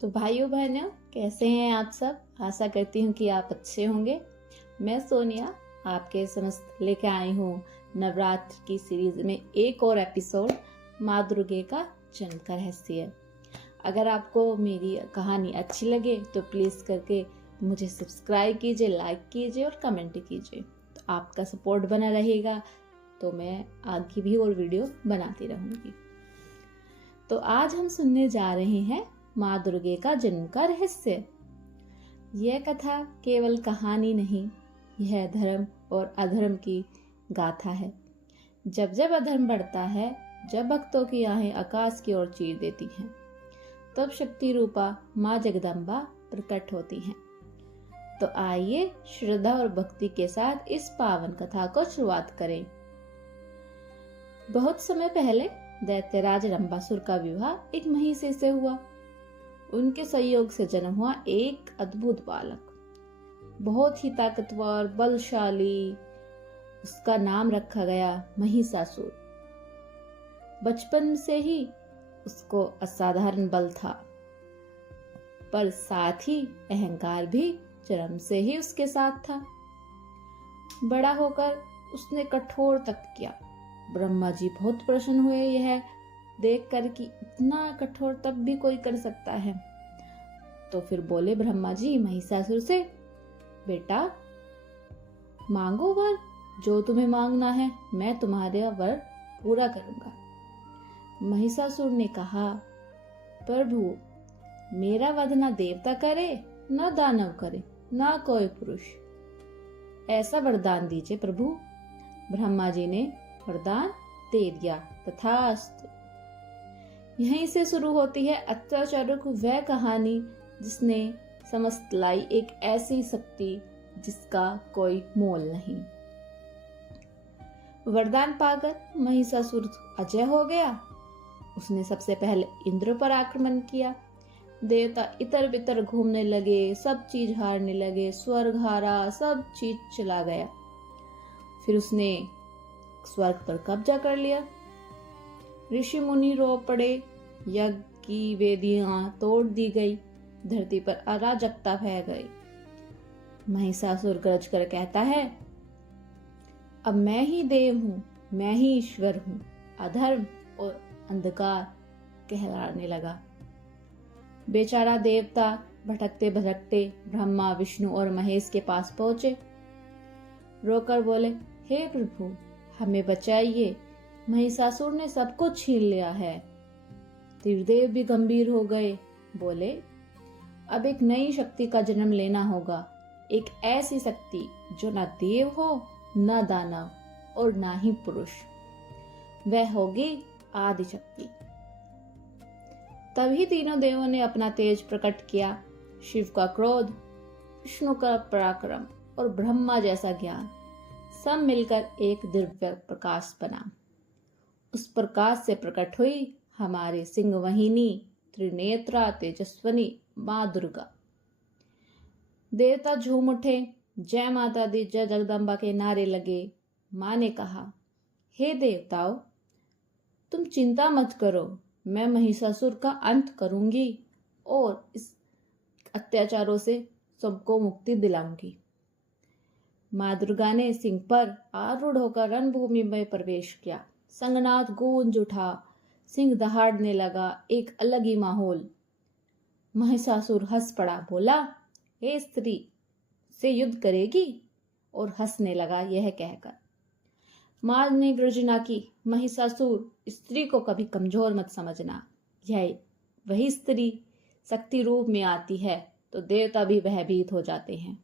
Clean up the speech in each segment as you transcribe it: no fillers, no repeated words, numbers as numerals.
तो भाइयों बहनों, कैसे हैं आप सब। आशा करती हूँ कि आप अच्छे होंगे। मैं सोनिया आपके समस्त लेके आई हूँ नवरात्र की सीरीज में एक और एपिसोड, माँ दुर्गे का जन्म का रहस्य। अगर आपको मेरी कहानी अच्छी लगे तो प्लीज़ करके मुझे सब्सक्राइब कीजिए, लाइक कीजिए और कमेंट कीजिए। तो आपका सपोर्ट बना रहेगा तो मैं आगे भी और वीडियो बनाती रहूँगी। तो आज हम सुनने जा रहे हैं माँ दुर्गे का जन्म का रहस्य। यह कथा केवल कहानी नहीं, यह धर्म और अधर्म की गाथा है। जब जब अधर्म बढ़ता है, जब भक्तों की आंखें आकाश की ओर चीर देती हैं, तब शक्ति रूपा माँ जगदम्बा प्रकट होती हैं। तो आइए श्रद्धा और भक्ति के साथ इस पावन कथा को शुरुआत करें। बहुत समय पहले दैत्यराज रंबासुर का विवाह एक महिषी से हुआ। उनके संयोग से जन्म हुआ एक अद्भुत बालक, बहुत ही ताकतवर, बलशाली। उसका नाम रखा गया महिषासुर। बचपन से ही उसको असाधारण बल था, पर साथ ही अहंकार भी जन्म से ही उसके साथ था। बड़ा होकर उसने कठोर तप किया। ब्रह्मा जी बहुत प्रसन्न हुए यह देखकर कि इतना कठोर तप भी कोई कर सकता है। तो फिर बोले ब्रह्मा जी महिषासुर से, बेटा मांगो वर, जो तुम्हें मांगना है मैं तुम्हारे वर पूरा करूंगा। महिषासुर ने कहा, प्रभु मेरा वध न देवता करे, न दानव करे, न कोई पुरुष। ऐसा वरदान दीजिए प्रभु। ब्रह्मा जी ने वरदान दे दिया। तथास्तु। यहीं से शुरू होती है अत्याचारों की वह कहानी जिसने समस्त लाई एक ऐसी शक्ति जिसका कोई मोल नहीं। वरदान पाकर महिषासुर अजय हो गया। उसने सबसे पहले इंद्र पर आक्रमण किया। देवता इतर बितर घूमने लगे, सब चीज हारने लगे, स्वर्ग हारा, सब चीज चला गया। फिर उसने स्वर्ग पर कब्जा कर लिया। ऋषि मुनि रो पड़े, यज्ञ की वेदियां तोड़ दी गई, धरती पर अराजकता फैल गई। महिषासुर गरज कर कहता है, अब मैं ही देव हूं, मैं ही ईश्वर हूं। अधर्म और अंधकार कहलाने लगा। बेचारा देवता भटकते भटकते ब्रह्मा, विष्णु और महेश के पास पहुंचे। रोकर बोले, हे प्रभु हमें बचाइए, महिषासुर ने सब कुछ छीन लिया है। त्रिदेव भी गंभीर हो गए। बोले, अब एक नई शक्ति का जन्म लेना होगा, एक ऐसी शक्ति जो न देव हो, न दानव और न ही पुरुष। वह होगी आदि शक्ति। तभी तीनों देवों ने अपना तेज प्रकट किया। शिव का क्रोध, विष्णु का पराक्रम और ब्रह्मा जैसा ज्ञान सब मिलकर एक दिव्य प्रकाश बना। उस प्रकाश से प्रकट हुई हमारी सिंहवाहिनी, त्रिनेत्रा, तेजस्वनी माँ दुर्गा। देवता झूम उठे, जय माता दी, जय जगदम्बा के नारे लगे। माँ ने कहा, हे देवताओं तुम चिंता मत करो, मैं महिषासुर का अंत करूंगी और इस अत्याचारों से सबको मुक्ति दिलाऊंगी। माँ दुर्गा ने सिंह पर आरूढ़ होकर रणभूमि में प्रवेश किया। संगनाद गूंज उठा, सिंह दहाड़ने लगा, एक अलग ही माहौल। महिषासुर हंस पड़ा, बोला, हे स्त्री से युद्ध करेगी, और हंसने लगा यह कहकर। माँ ने गर्जना की, महिषासुर स्त्री को कभी कमजोर मत समझना। यह वही स्त्री शक्ति रूप में आती है तो देवता भी भयभीत हो जाते हैं।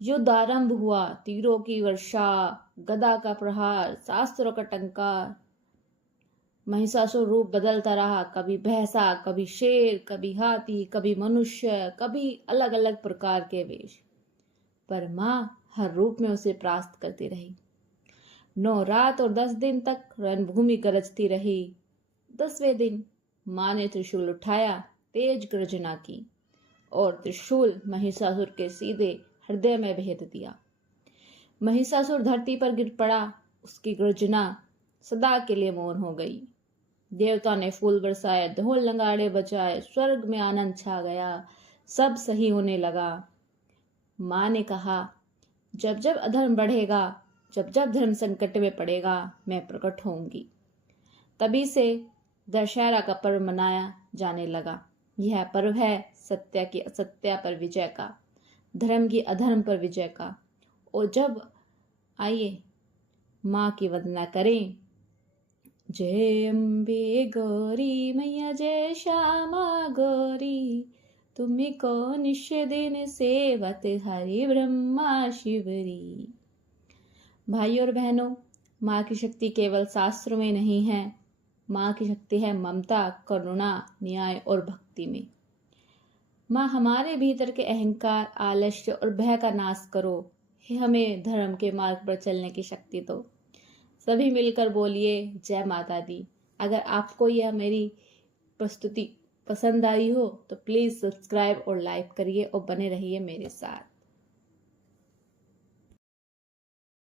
युद्ध आरंभ हुआ। तीरों की वर्षा, गदा का प्रहार, शास्त्रों का टंकार। महिषासुर रूप बदलता रहा, कभी भैंसा, कभी शेर, कभी हाथी, कभी मनुष्य, कभी अलग अलग प्रकार के वेश। पर माँ हर रूप में उसे परास्त करती रही। 9 रात और 10 दिन तक रणभूमि गरजती रही। 10वें दिन माँ ने त्रिशूल उठाया, तेज गर्जना की और त्रिशूल महिषासुर के सीधे हृदय में भेद दिया। महिषासुर धरती पर गिर पड़ा। उसकी गर्जना सदा के लिए मौन हो गई। देवता ने फूल बरसाए, ढोल नगाड़े बजाए, स्वर्ग में आनंद छा गया, सब सही होने लगा। माँ ने कहा, जब जब अधर्म बढ़ेगा, जब जब धर्म संकट में पड़ेगा, मैं प्रकट होंगी। तभी से दशहरा का पर्व मनाया जाने लगा। यह पर्व है सत्य की असत्य पर विजय का, धर्म की अधर्म पर विजय का। और जब आइए माँ की वंदना करें। जय अम्बे गौरी मैया, जय श्यामा गौरी, तुम्हें को निश दिन सेवत हरि ब्रह्मा शिवरी। भाई और बहनों, माँ की शक्ति केवल शास्त्रों में नहीं है। माँ की शक्ति है ममता, करुणा, न्याय और भक्ति में। माँ हमारे भीतर के अहंकार, आलस्य और भय का नाश करो। हे हमें धर्म के मार्ग पर चलने की शक्ति दो। सभी मिलकर बोलिए जय माता दी। अगर आपको यह मेरी प्रस्तुति पसंद आई हो तो प्लीज़ सब्सक्राइब और लाइक करिए और बने रहिए मेरे साथ।